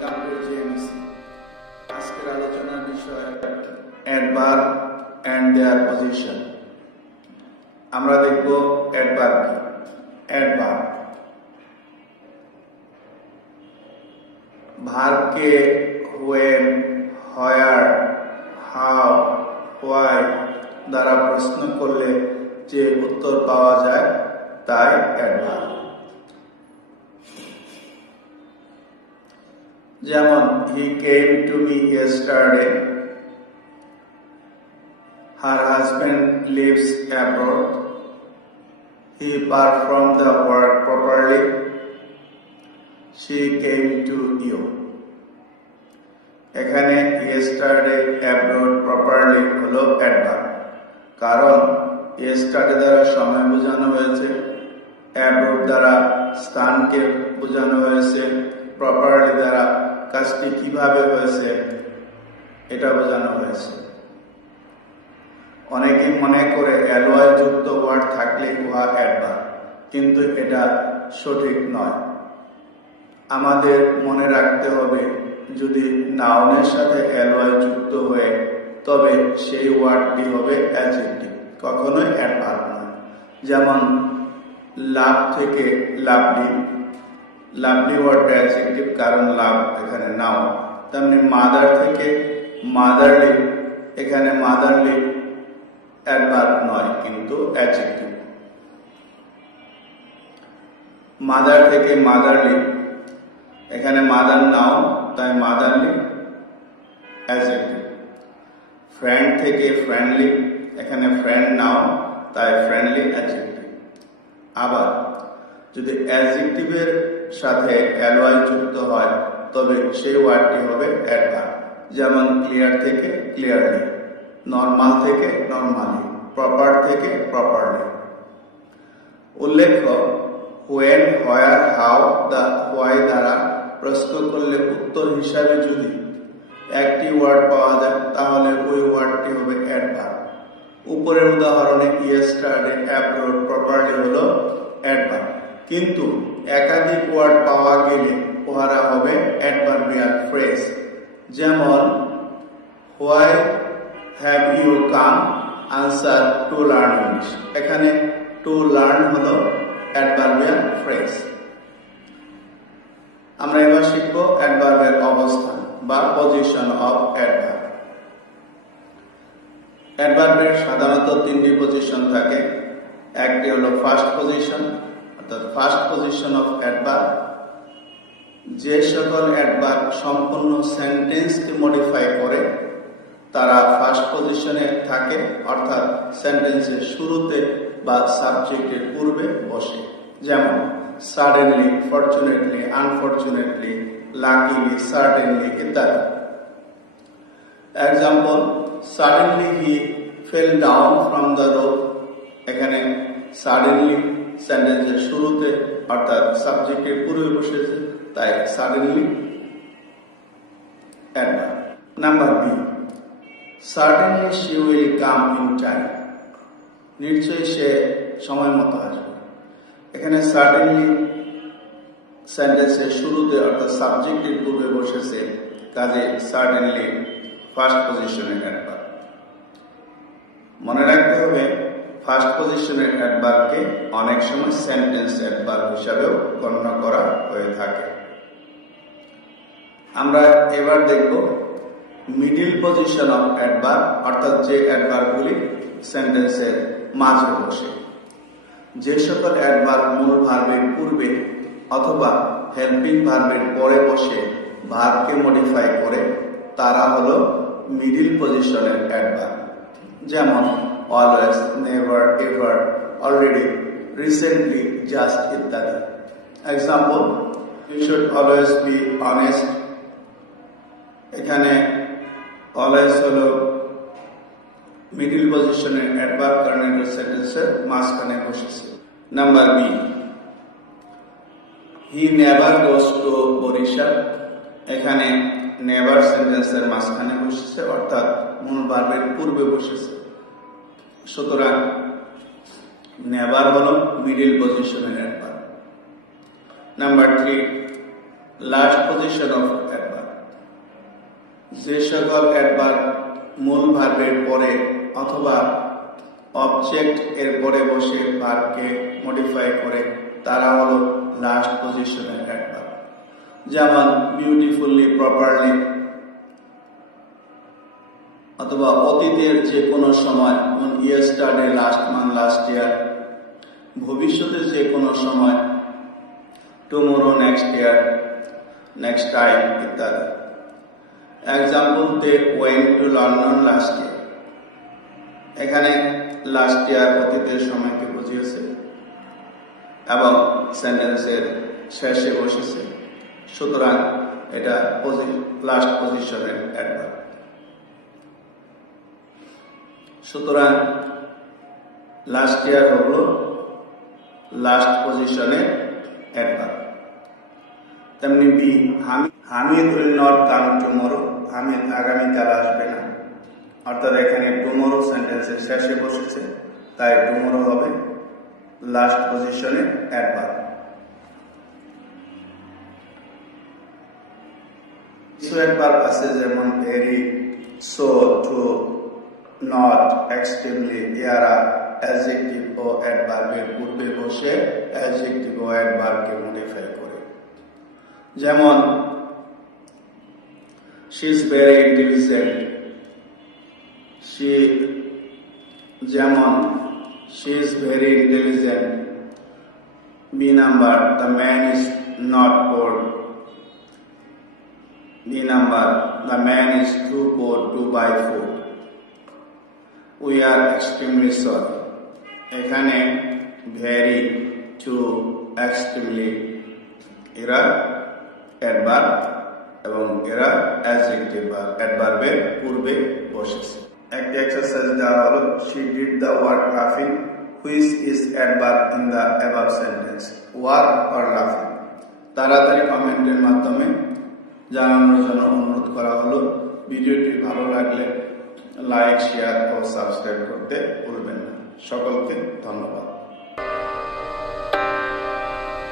Welcome to GMC. আজকের আলোচনার বিষয় অ্যাডভার্ব অ্যান্ড দেয়ার পজিশন। আমরা দেখব অ্যাডভার্ব কি। অ্যাডভার্ব ভার্বকে হোয়েন, হোয়ার, হাউ, হোয়াই দ্বারা প্রশ্ন করলে যে উত্তর পাওয়া যায় তাই অ্যাডভার্ব। যেমন he came to me yesterday, her husband lives abroad, he performed the work properly, she came to you। এখানে yesterday, abroad, properly হলো অ্যাডভার্ব, কারণ yesterday দ্বারা সময় বোঝানো হয়েছে, abroad দ্বারা স্থানকে বোঝানো হয়েছে, প্রপারলি দ্বারা কাজটি কিভাবে হয়েছে এটা বোঝানো হয়েছে। অনেকে মনে করে অ্যালয় যুক্ত ওয়ার্ড থাকলে উহা অ্যাডভার্ব, কিন্তু এটা সঠিক নয়। আমাদের মনে রাখতে হবে যদি নাউনের সাথে অ্যালয় যুক্ত হয়ে তবে সেই ওয়ার্ডটি হবে অ্যাডজেক্টিভ, কখনোই অ্যাডভার্ব নয়। যেমন লাভ থেকে লাভলি, লাভলি ওয়ার্ডটা অ্যাডজেক্টিভ, কারণ লাভ এখানে নাউন। তেমনি মাদার থেকে মাদারলি, এখানে মাদারলি অ্যাডভার্ব নয় কিন্তু অ্যাডজেক্টিভ। মাদার থেকে মাদারলি, এখানে মাদার নাউন তাই মাদারলি অ্যাডজেক্টিভ। ফ্রেন্ড থেকে ফ্রেন্ডলি, এখানে ফ্রেন্ড নাউন তাই ফ্রেন্ডলি অ্যাডজেক্টিভ। আবার যদি অ্যাডজেক্টিভের সাথে অ্যালয় যুক্ত হয় তবে সেই ওয়ার্ডটি হবে অ্যাডভার্ব। যেমন ক্লিয়ার থেকে ক্লিয়ারলি, নরমাল থেকে নরমালি, প্রপার থেকে প্রপারলি। উল্লেখ্য when, where, how, the, why দ্বারা প্রশ্ন করলে উত্তর হিসাবে যদি একটি ওয়ার্ড পাওয়া যায় তাহলে ওই ওয়ার্ডটি হবে অ্যাডভার্ব। উপরের উদাহরণে ইয়েস্টারডে, অ্যাব্রোড, প্রপারলি হলো অ্যাডভার্ব, কিন্তু একাধিক ওয়ার্ড পাওয়া গেলে উহারা হবে অ্যাডভার্বিয়াল ফ্রেজ। যেমন why have you come answer to learn English, এখানে টু লার্ন হলো অ্যাডভার্বিয়াল ফ্রেজ। আমরা এবার শিখব অ্যাডভার্বের অবস্থান বা পজিশন অফ অ্যাডভার্ব। অ্যাডভার্বের সাধারণত তিনটি পজিশন থাকে। একটি হলো ফার্স্ট পজিশন, অর্থাৎ ফার্স্ট পজিশন অফ অ্যাডভার্ব। যে সকল অ্যাডভার্ব সম্পূর্ণ সেন্টেন্সকে মডিফাই করে তারা ফার্স্ট পজিশনে থাকে, অর্থাৎ সেন্টেন্সের শুরুতে বা সাবজেক্টের পূর্বে বসে। যেমন suddenly, fortunately, unfortunately, luckily, certainly ইত্যাদি। Example, suddenly he fell down from the rope, এখানে সাডেনলি সেন্টেন্সের শুরুতে অর্থাৎ সাবজেক্টের পূর্বে বসেছে, তাই suddenly adverb. Number B, certainly she will come in time, নিশ্চয়ই সে সময় মতো আসবে। এখানে সার্টেনলি সেন্টেন্সের শুরুতে অর্থাৎ সাবজেক্টের পূর্বে বসেছে, কাজে সার্টেনলি ফার্স্ট পজিশনের অ্যাডভার্ব। মনে রাখতে হবে ফার্স্ট পজিশনের অ্যাডভার্বকে অনেক সময় সেন্টেন্স অ্যাডভার্ব হিসাবেও গণনা করা হয়ে থাকে। আমরা এবার দেখব মিডিল পজিশন অফ অ্যাডভার্ব, অর্থাৎ যে অ্যাডভার্বগুলি সেন্টেন্সের মাঝে বসে। যে সকল অ্যাডভার্ব মূল ভার্বের পূর্বে অথবা হেল্পিং ভার্বের পরে বসে ভার্বকে মডিফাই করে তারা হলো মিডিল পজিশনের অ্যাডভার্ব। যেমন always, never, ever, already, recently, just ইত্যাদি। Example, you should always be honest, এখানে অলওয়েজ হলো মিডিল পজিশনের অ্যাডভার্ব, কারণ এটা সেন্টেন্সের মাঝখানে বসেছে। Number B, he never goes to Barishal, এখানে নেভার সেন্টেন্সের মাঝখানে বসেছে, অর্থাৎ মূল ভার্বের পূর্বে বসেছে। সুতরাং নেভার হলো মিডিল পজিশনের adverb. Number 3, last position of adverb. যে সকল অ্যাডভার্ব মূল ভার্বের পরে অথবা অবজেক্ট এর পরে বসে ভার্বকে মডিফাই করে তারা হলো লাস্ট পজিশনের অ্যাডভার্ব। যেমন বিউটিফুলি, প্রপারলি, অথবা অতীতের যে কোনো সময়, yesterday, last month, last year, ভবিষ্যতে যে কোনো সময়, tomorrow, next year, next time ইত্যাদি। Example, they went to London last year. এখানে লাস্ট ইয়ার অতীতের সময়কে বুঝিয়েছে এবং সেন্টেন্সের শেষে বসেছে, সুতরাং এটা লাস্ট পজিশনের অ্যাডভার্ব। সুতরাং লাস্ট ইয়ার হলো লাস্ট পজিশনের অ্যাডভার্ব। তেমনি B, Hamid will not come tomorrow, Hamid আগামীকাল আসবে না। অর্থাৎ এখানে টুমরো সেন্টেন্সের শেষে বসেছে, তাই টুমরো হবে লাস্ট পজিশনের অ্যাডভার্ব। কিছু অ্যাডভার্ব আছে যেমন very, so, too, not, extremely, এরা অ্যাডজেক্টিভ ও অ্যাডভার্বের পূর্বে বসে অ্যাডজেক্টিভ ও অ্যাডভার্বকে মডিফাই করে। যেমন she is very intelligent, যেমন she is very intelligent। B number, the man is not poor। B number, the man is too poor to buy food। We are extremely sorry। এখানে very, too, extremely এরা adverb এবং এরা adjective বা অ্যাডভার্বের পূর্বে বসেছে। একটি exercise দেওয়া হলো, she did the work laughing, which is adverb in the above sentence, work or laughing। তাড়াতাড়ি কমেন্টের মাধ্যমে জানানোর জন্য অনুরোধ করা হলো। ভিডিওটি ভালো লাগলে লাইক, শেয়ার ও সাবস্ক্রাইব করতে ভুলবেন না। সকলকে ধন্যবাদ।